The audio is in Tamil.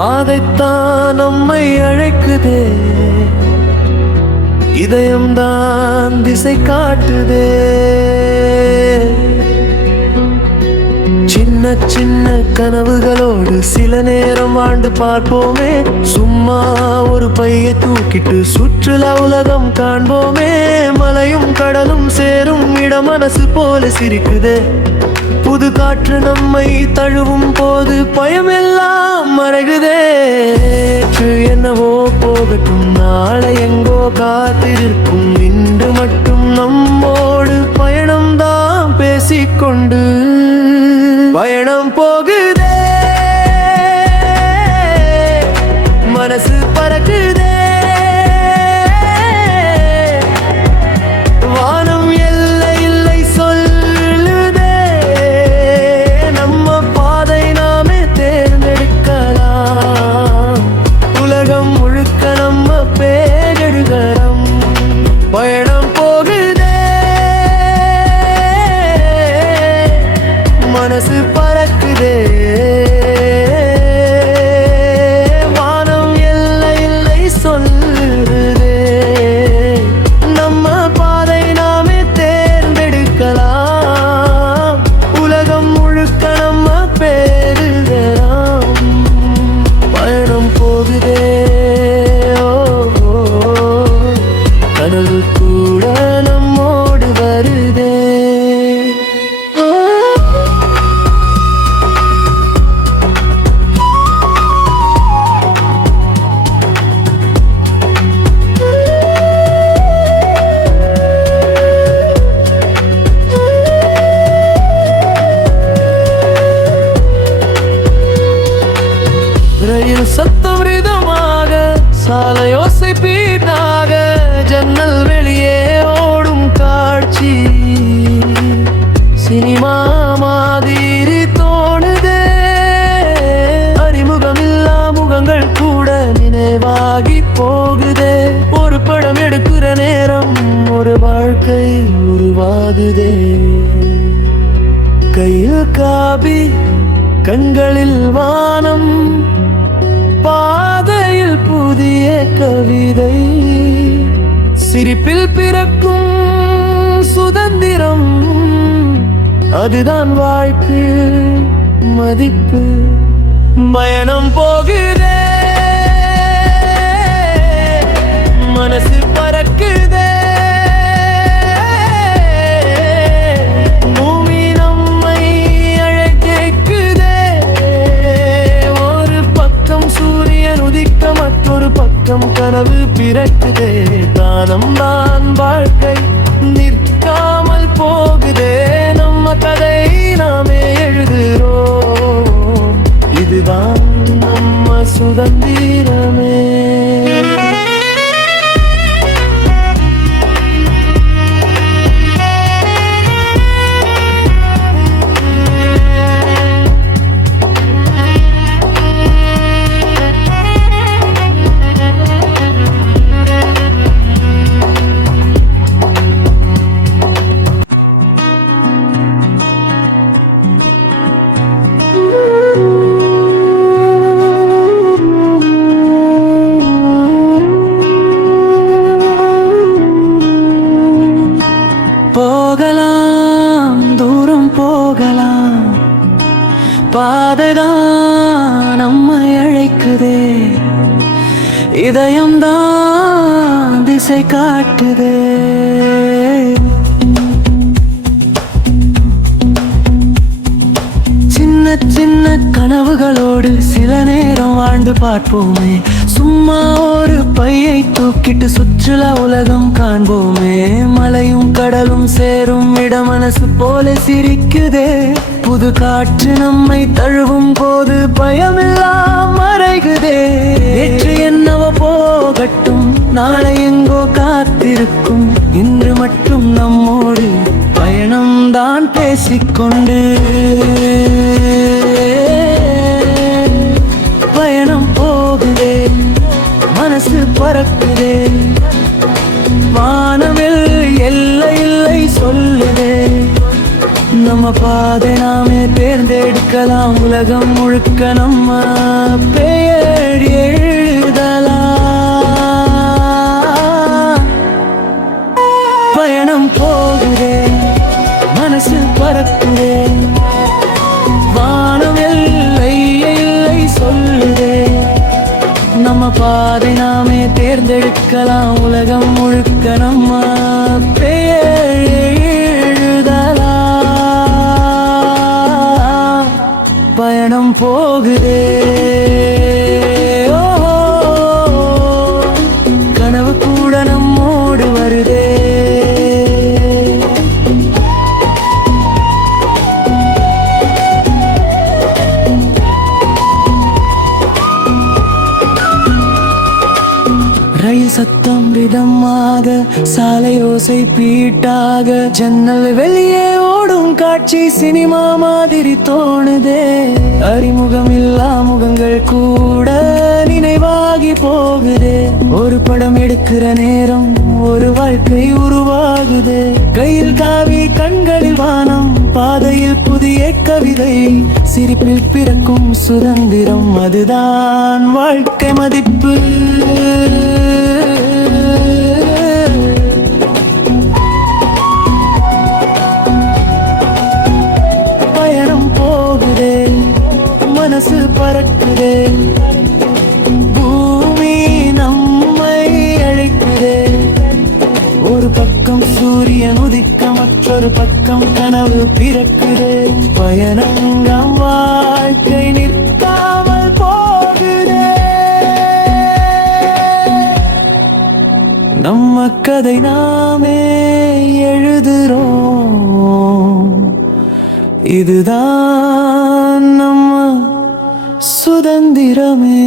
பாதைத்தான் நம்மை அழைக்குதே, இதயம்தான் திசை காட்டுதே. சின்ன சின்ன கனவுகளோடு சில நேரம் வாழ்ந்து பார்ப்போமே. சும்மா ஒரு பையை தூக்கிட்டு சுற்றுலா உலகம் காண்போமே. மலையும் கடலும் சேரும் இடம் மனசு போல சிரிக்குதே. புது காற்று நம்மை தழுவும் போது பயமெல்லாம் மறைகுதே. என்னவோ போகட்டும், நாளை எங்கோ காத்திருக்கும். இன்று மட்டும் நம்மோடு பயணம்தான் பேசிக்கொண்டு பயணம் போகுதே. மனசு பறக்குதே. வானம் எல்லை இல்லை சொல்லுதே. நம்ம பாதை நாமே தேர்ந்தெடுக்கலாம். உலகம் முழுக்க நம்ம பேரெடுக்கலாம். பயணம் போகுதே. மனசு பறக்குதே. வானம் எல்லை இல்லை சொல்லுதே. நம்ம பாதை நாமே தேர்ந்தெடுக்கலாம். உலகம் முழுக்க நம்ம பேருதலாம். பயணம் போகுதே. கனவு கூட நம்மோடு வருதே. ரயில் சத்தம் ரிதமாக, சாலையோசை பீட்டாக, ஜன்னல் வெளியே ஓடும் காட்சி சினிமா மாதிரி தோணுதே. அறிமுகமில்லா முகங்கள் கூட நினைவாகி போகுதே. ஒரு படம் எடுக்கிற நேரம் ஒரு வாழ்க்கை உருவாகுதே. கையில் காபி, கண்களில் வானம், பாதையில் புதிய கவிதை. சிரிப்பில் பிறக்கும் சுதந்திரம், அதுதான் வாழ்க்கை மதிப்பு. பயணம் போகுதே. மனசு பறக்குதே. பூமி நம்மை அழைக்குதே. ஒரு பக்கம் சூரியன் உதிக்க, மற்றொரு பக்கம் கனவு பிறக்குதே. தானம் தான் வாழ்க்கை, நிற்காமல் போகுதே. நம்ம கதை நாமே எழுதுறோம். இதுதான் நம்ம சுதந்திரமே. போகலாம், தூரம் போகலாம். பாதைதான் நம்மை அழைக்குதே. இதயம்தான் திசை காட்டுதே. சின்ன சின்ன கனவுகளோடு சில நேரம் வாழ்ந்து பார்ப்போமே. சும்மா ஒரு பையை தூக்கிட்டு சுற்றுலா உலகம் காண்போமே. மலையும் கடலும் சேரும் இடம் மனசு போல சிரிக்குதே. புது காற்று நம்மை தழுவும் போது பயமெல்லாம் மறைகுதே. நேற்று என்னவோ போகட்டும், நாளை எங்கோ காத்திருக்கும். இன்று மட்டும் நம்மோடு பயணம்தான் பேசிக்கொண்டு பயணம் போகுதே. மனசு பறக்குதே. வானவில் எல்லை இல்லை சொல்லுதே. நம்ம பாதை நாமே தேர்ந்தெடுக்க தேர்ந்தெடுக்கலாம். உலகம் முழுக்க நம்ம பெயர் எழுதலாம். பயணம் போகுதே, மனசு பறக்குதே, வானம் எல்லை இல்லை சொல்லுதே. நம்ம பாதை நாமே தேர்ந்தெடுக்கலாம். உலகம் முழுக்க நம்ம பெயர் எழுதலாம். பயணம் போகுதே, ஓ, கனவு கூட நம்மோடு வருதே. ரயில் சத்தம் ரிதமாக, சாலை ஓசை பீட்டாக, ஜன்னல் வெளியே ஓடும் காட்சி சினிமா மாதிரி தோணுதே. அறிமுகம் இல்லா முகங்கள் கூட நினைவாகி போகுதே. ஒரு படம் எடுக்கிற நேரம் ஒரு வாழ்க்கை உருவாகுதே. கையில் காவி, கண்களில் வானம், பாதையில் புதிய கவிதை, சிரிப்பில் பிறக்கும் சுதந்திரம், அதுதான் வாழ்க்கை மதிப்பு. பயணம் போகுதே, மனசு பறக்குதே, பூமி நம்மை அழைக்குதே. ஒரு பக்கம் சூரியன் உதிக்க, மற்றொரு பக்கம் கனவு பிறக்குதே. பயணங்கம் வாழ்க்கை நிற்காமல் போகுதே. நம்ம கதை நாமே எழுதுறோம். இதுதான் நம்ம சுதந்திரமே.